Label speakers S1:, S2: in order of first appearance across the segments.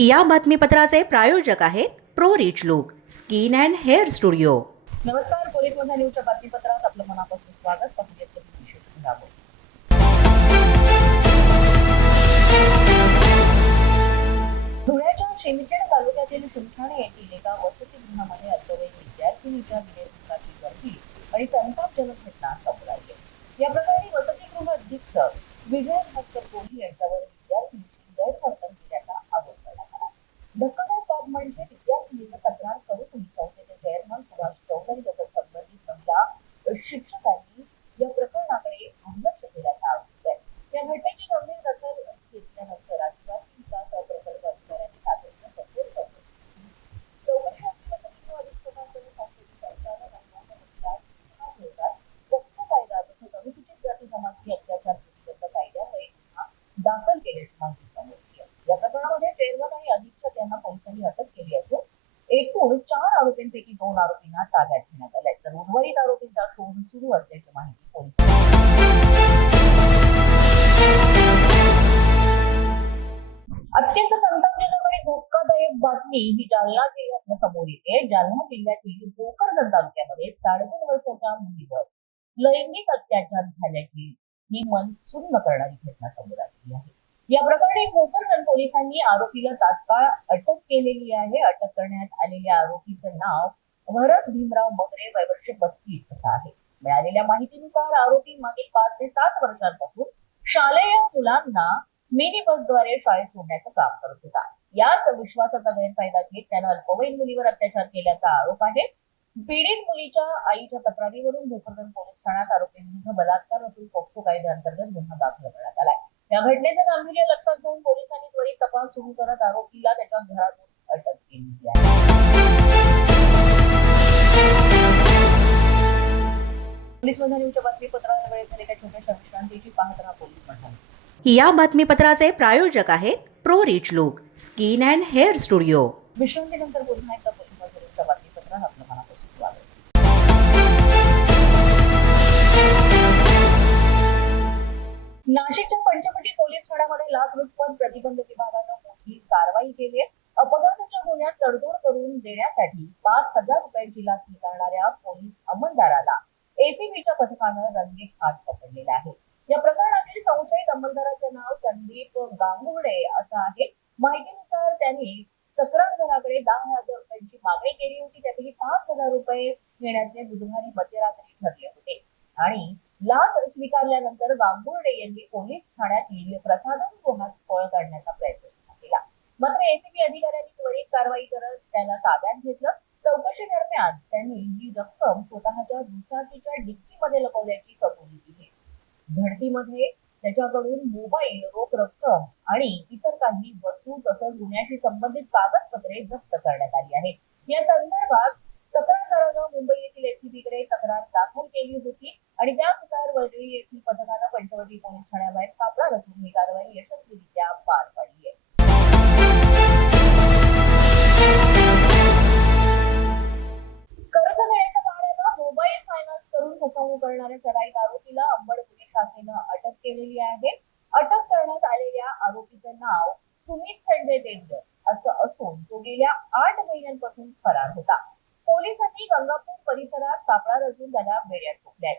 S1: या बातमीपत्राचे प्रायोजक आहेत pro rich look skin and hair studio.
S2: नमस्कार पोलीस मधल्या न्यूजच्या बातमीपत्रात आपलं मनापासून स्वागत. पाहूयात धुळ्याच्या शिंदखेड तालुक्यातील शिमठाणे येथील एका वसतिगृहामध्ये अल्पवयीन विद्यार्थिनीच्या विनयभंगाची गर्दी आणि संतापजनक घटना समोर आली. या प्रकरणी वसतिगृह अधीक्षक विजय भास्कर कोहली यांच्यावर विद्यार्थिनीची गैरवर्तन केल्याचा आरोप करण्यात आला धक्कादायक बाब म्हणजे विद्यार्थिनीनं तक्रार करूनही संस्थेचे चेअरमन सुभाष चौधरी तसंच संबंधित महिला शिक्षकांनी या प्रकरणाकडे दुर्लक्ष केल्याचा आरोप आहे या घटनेची गंभीर दखल घेतल्यानंतर आदिवासी विकास प्रकल्प अधिकाऱ्यांनी तातडीनं सखोल चौकशी केली. चौकशी अंती वसतिगृह अधीक्षकासह संस्थेचे संचालक आणि अन्य महिला शिक्षकांविरोधात पोक्सो कायदा तसंच अनुसूचित जाती जमाती अत्याचार प्रतिबंध कायद्यामुळे गुन्हा दाखल केल्याची माहिती समोर येते या प्रकरणामध्ये चेअरमन आणि अधीक्षक यांना पोलिसांनी अटक केली असून एकूण चार आरोपींपैकी दोन आरोपींना ताब्यात घेण्यात आलंय. तर उर्वरित आरोपींचा शोध सुरू असल्याची माहिती पोलिसांनी अत्यंत संतापजनक आणि धक्कादायक बातमी ही जालना जिल्ह्यातनं समोर येते. जालना जिल्ह्यातील भोकरदन तालुक्यामध्ये साडेतीन वर्षाच्या मुलीवर लैंगिक अत्याचार झाल्याची ही मन सुन्न करणारी घटना समोर आलेली आहे. या प्रकरणी भोकरदन पोलिसांनी आरोपीला तात्काळ अटक केलेली आहे. अटक करण्यात आलेल्या आरोपीचं नाव भरत भीमराव मगरे वय वर्ष बत्तीस असं आहे. मिळालेल्या माहितीनुसार आरोपी मागील पाच ते सात वर्षांपासून शालेय मुलांना मिनी बसद्वारे शाळेत सोडण्याचं काम करत होता. याच विश्वासाचा गैरफायदा घेत त्यानं अल्पवयीन मुलीवर अत्याचार केल्याचा आरोप आहे. पीडित मुलीच्या आईच्या तक्रारीवरून भोकरदन पोलीस ठाण्यात आरोपींविरुद्ध बलात्कार असून पोक्सो कायद्याअंतर्गत गुन्हा दाखल करण्यात आलाय. या घटनेचं गांभीर्य लक्षात घेऊन पोलिसांनी त्वरित तपास सुरू करत आरोपीला त्याच्या घरातून अटक केली पोलीस बातमीपत्रात झालेल्या छोट्याशा विश्रांतीची पाहत राहा पोलीस मध्या
S1: या बातमीपत्राचे प्रायोजक आहेत pro rich look skin and hair studio.
S2: विश्रांतीनंतर पुन्हा एकदा प्रतिबंध विभागानं मोठी कारवाई केली आहे. अपघाताच्या गुन्ह्यात तडजोड करून देण्यासाठी पाच हजार रुपयांची लाच स्वीकारणाऱ्या पोलीस अंमलदाराला एसीबीच्या पथकानं रंगीत हात पकडलेला आहे. या प्रकरणातील संशयित अंमलदाराचं नाव संदीप गांगुर्डे असं आहे. माहितीनुसार त्यांनी तक्रारदाराकडे दहा हजार रुपयांची मागणी केली होती. त्यापैकी पाच हजार रुपये घेण्याचे बुधवारी मध्यरात्री ठरले होते. आणि लाच स्वीकारल्यानंतर गांगुर्डे यांनी पोलीस ठाण्यातील प्रसाधन गृहात पळ काढण्याचा प्रयत्न केला. मात्र एसीबी अधिकाऱ्यांनी त्वरित कारवाई करत त्याला ताब्यात घेतलं. चौकशी दरम्यान त्यांनी ही रक्कम स्वतःच्या दुचाकीच्या डिक्कीमध्ये लपवल्याची कबुली दिली. झडतीमध्ये त्याच्याकडून मोबाईल रोख रक्कम आणि इतर काही वस्तू तसंच गुन्ह्याशी संबंधित कागदपत्रे जप्त करण्यात आली आहेत. या संदर्भात तक्रारदारानं मुंबई येथील एसीबी कडे तक्रार दाखल केली होती. फसवणूक करणाऱ्या सराईत आरोपीला अंबड गुन्हे शाखेनं अटक केलेली आहे. अटक करण्यात आलेल्या आरोपीचं नाव सुमित संजय देवकर असं असून तो गेल्या आठ महिन्यांपासून फरार होता. पोलिसांनी गंगापूर परिसरात सापळा रचून त्याला बेड्यात ठोकल्या.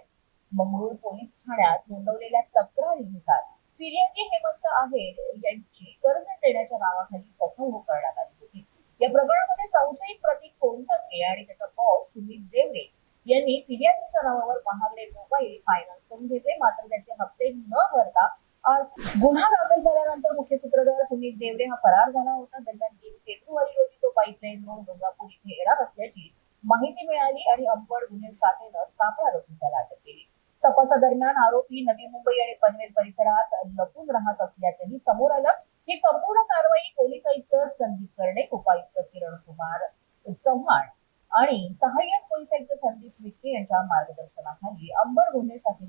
S2: मंगळूर पोलीस ठाण्यात नोंदवलेल्या तक्रारीनुसार फिर्यादी हेमंत आहेर यांची कर्ज देण्याच्या नावाखाली फसवणूक करण्यात आली होती या प्रकरणामध्ये संशयित प्रतीक सोनटक्के आणि त्याचा बॉस सुमित देवरे यांनी फिर्यादीच्या नावावर महागडे मोबाईल होते मात्र त्याचे हप्ते न भरता गुन्हा दाखल झाल्यानंतर मुख्य सूत्रधार सुनील देवरे हा फरार झाला होता. दरम्यान तीन फेब्रुवारी रोजी तो पाईपलाईन रोड गंगापूर इथे येणार असल्याची माहिती मिळाली आणि अंबड गुन्हे शाखेनं सापळा रचून त्याला अटक केली. तपासादरम्यान आरोपी नवी मुंबई आणि पनवेल परिसरात लपून राहत असल्याचंही समोर आलं. ही संपूर्ण कारवाई पोलीस आयुक्त संदीप कर्णे उपायुक्त किरण कुमार चव्हाण आणि सहाय्यक पोलीस आयुक्त संदीप विखे यांच्या मार्गदर्शनाखाली अंबड गुन्हे शाखेच्या